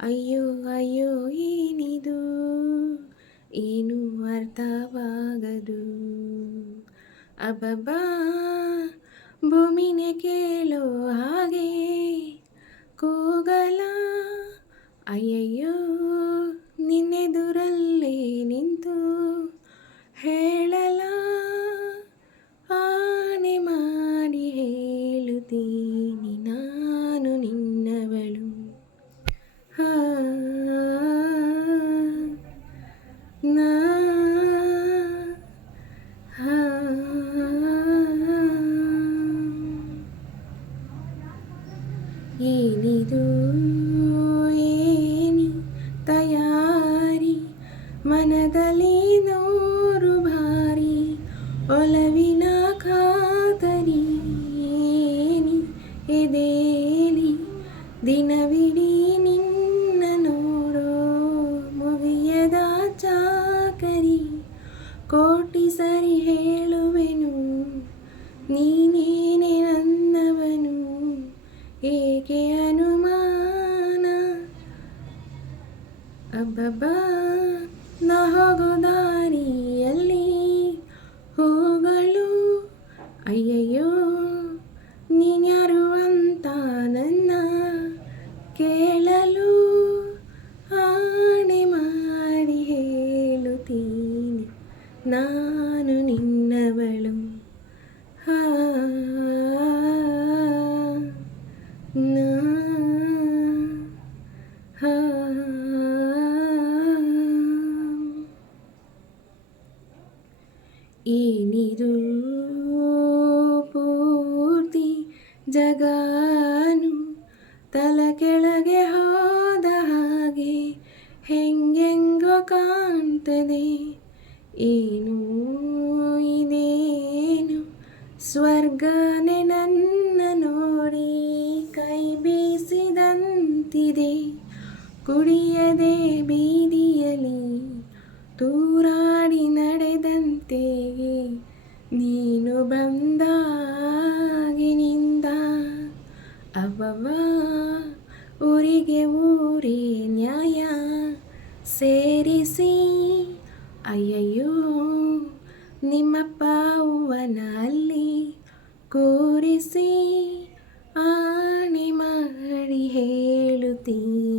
ಅಯ್ಯೋ ಅಯ್ಯೋ ಏನಿದು ಏನು ಅರ್ಥವಾಗದು ಅಬ್ಬಬ್ಬಾ ಭೂಮಿನೇ ಕೇಳೋ ಹಾಗೆ ಕೂಗಲ ಅಯ್ಯಯ್ಯೋ ನಿನ್ನೆದುರಲ್ಲೇ ನಿಂತು ಹೇಳಲ ಆಣೆ ಮಾಡಿ ಹೇಳುತ್ತೀನಿ ನಾನು ನಿನ್ನವಳು ಹಾ ನಾ ಹಾ ಏನಿದು ಏನಿ ತಯಾರಿ ಮನದಲ್ಲಿ ನೂರು ಬಾರಿ ಒಲವಿನ ಖಾತರಿ ಏನಿ ಎದೇಲಿ ದಿನವಿಡೀ ನಿನ್ನ ನೋಡೋ ಮುಗಿಯದ ಚಾಕರಿ ಕೋಟಿ ಸರಿ ಹೇಳುವೆನು ನೀನೇನೆ ನನ್ನವನು ಏಕೆ ಅನುಮಾನ ಅಬ್ಬಬ್ಬಾ ನಾ ಹೋಗೋ ದಾರಿಯಲ್ಲಿ ಹೂಗಳು ಅಯ್ಯಯ್ಯೋ ನೀನ್ಯಾರು ಅಂತ ನನ್ನ ಕೇಳಲು ಆಣೆ ಮಾಡಿ ಹೇಳುತ್ತೀನಿ ನಾನು ನಿನ್ನವಳು ಹಾ ನಾ ಹಾ ಏನಿದು ಪೂರ್ತಿ ಜಗಾನು ತಲ ಕೆಳಗೆ ಹೋದ ಹಾಗೆ ಹೆಂಗೆಂಗೋ ಕಾಣ್ತದೆ ಏನು ಇದೇನು ಸ್ವರ್ಗನೆ ನನ್ನ ನೋಡಿ ಕೈ ಬೀಸಿದಂತಿದೆ ಕುಡಿಯದೆ ಬೀದಿಯಲ್ಲಿ ತೂರಾಡಿ ನಡೆದಂತೆ ನೀನು ಬಂದಾಗಿನಿಂದ ಅವವ ಊರಿಗೆ ಊರೇ ನ್ಯಾಯ ಸೇರಿಸಿ ಅಯ್ಯಯ್ಯೋ ನಿಮ್ಮಪ್ಪ ಅವ್ವನ ಅಲ್ಲಿ ಕೂರಿಸಿ ಆಣೆ ಮಾಡಿ ಹೇಳುತ್ತೀನಿ